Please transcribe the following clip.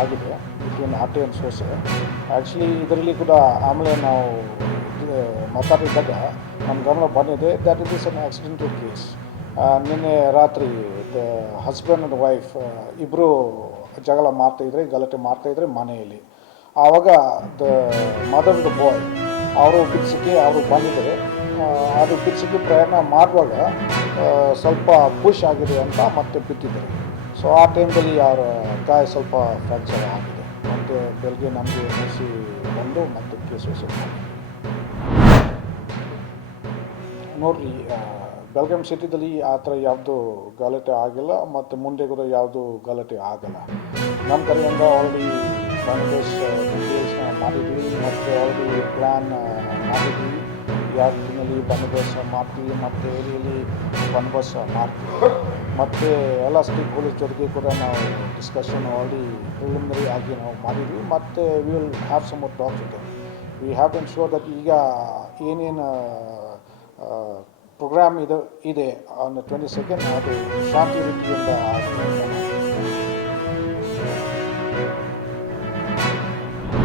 ಆಗಿದೆ between ಆಟೆ and ಸೋಸೆ. Actually ಇದರಲ್ಲಿ ಕೂಡ ಆಮೇಲೆ ನಾವು ಮಾತಾಡಿದಾಗ ನಮ್ಮ ಗಮನ ಬಂದಿದೆ that it is an accidental case. ನಿನ್ನೆ ರಾತ್ರಿ ದ ಹಸ್ಬೆಂಡ್ ಆ್ಯಂಡ್ ವೈಫ್ ಇಬ್ಬರು ಜಗಳ ಮಾಡ್ತಾಯಿದ್ರೆ, ಗಲಾಟೆ ಮಾಡ್ತಾಯಿದ್ರೆ ಮನೆಯಲ್ಲಿ. ಆವಾಗ ದ ಮದರ್ ದ ಬಾಯ್ ಅವರು ಬಿಡಿಸೋಕ್ಕೆ ಅವರು ಬಂದಿದ್ದಾರೆ. ಅದು ಬಿಡಿಸೋಕ್ಕೆ ಪ್ರಯತ್ನ ಮಾಡುವಾಗ ಸ್ವಲ್ಪ ಪುಷ್ ಆಗಿದೆ ಅಂತ ಮತ್ತೆ ಬಿಟ್ಟಿದ್ದಾರೆ. ಸೊ ಆ ಟೈಮ್ದಲ್ಲಿ ಅವರ ಕಾಯಿ ಸ್ವಲ್ಪ ಫ್ರ್ಯಾಕ್ಚರ್ ಆಗಿದೆ. ಮತ್ತು ಬೆಳಗ್ಗೆ ನಮಗೆ ಎನ್ನಿಸಿ ಬಂದು ಮತ್ತೆ ಕೇಸ್ ವಸೂಲು ಮಾಡಿ. ನೋಡಿರಿ, ಬೆಳಗಾಂ ಸಿಟಿದಲ್ಲಿ ಆ ಥರ ಯಾವುದು ಗಲಾಟೆ ಆಗಿಲ್ಲ ಮತ್ತು ಮುಂದೆ ಕೂಡ ಯಾವುದು ಗಲಾಟೆ ಆಗಲ್ಲ. ನಮ್ಮ ಕಡೆಯಿಂದ ಆಲ್ರೆಡಿ ಬಂದೋಬಸ್ತ್ ಡೀಟೇಲ್ಸ್ನ ಮಾಡಿದ್ವಿ ಮತ್ತು ಆಲ್ರೆಡಿ ಪ್ಲ್ಯಾನ್ ಮಾಡಿದ್ವಿ. ಯಾವ ದಿನಲ್ಲಿ ಬಂದೋಬಸ್ತ್ ಮಾಡ್ತೀವಿ ಮತ್ತು ಏರಿಯಲ್ಲಿ ಬಂದೋಬಸ್ತ್ ಮಾಡ್ತೀವಿ. ಮತ್ತು ಎಲ್ಲ ಸ್ಟೇಕ್ ಹೋಲ್ಡರ್ಸ್ ಜೊತೆಗೆ ಕೂಡ ನಾವು ಡಿಸ್ಕಷನ್ ಆಲ್ರೆಡಿ ಪ್ರಿಲಿಮಿನರಿ ಆಗಿ ನಾವು ಮಾಡಿದ್ವಿ. ಮತ್ತು we will have some more talks with them. We have to ensure that ಈಗ ಏನೇನು ಪ್ರೋಗ್ರಾಮ್ ಇದೆ ಆನ್ 22nd ಅದು ಶಾಂತಿ ರೀತಿಯಿಂದ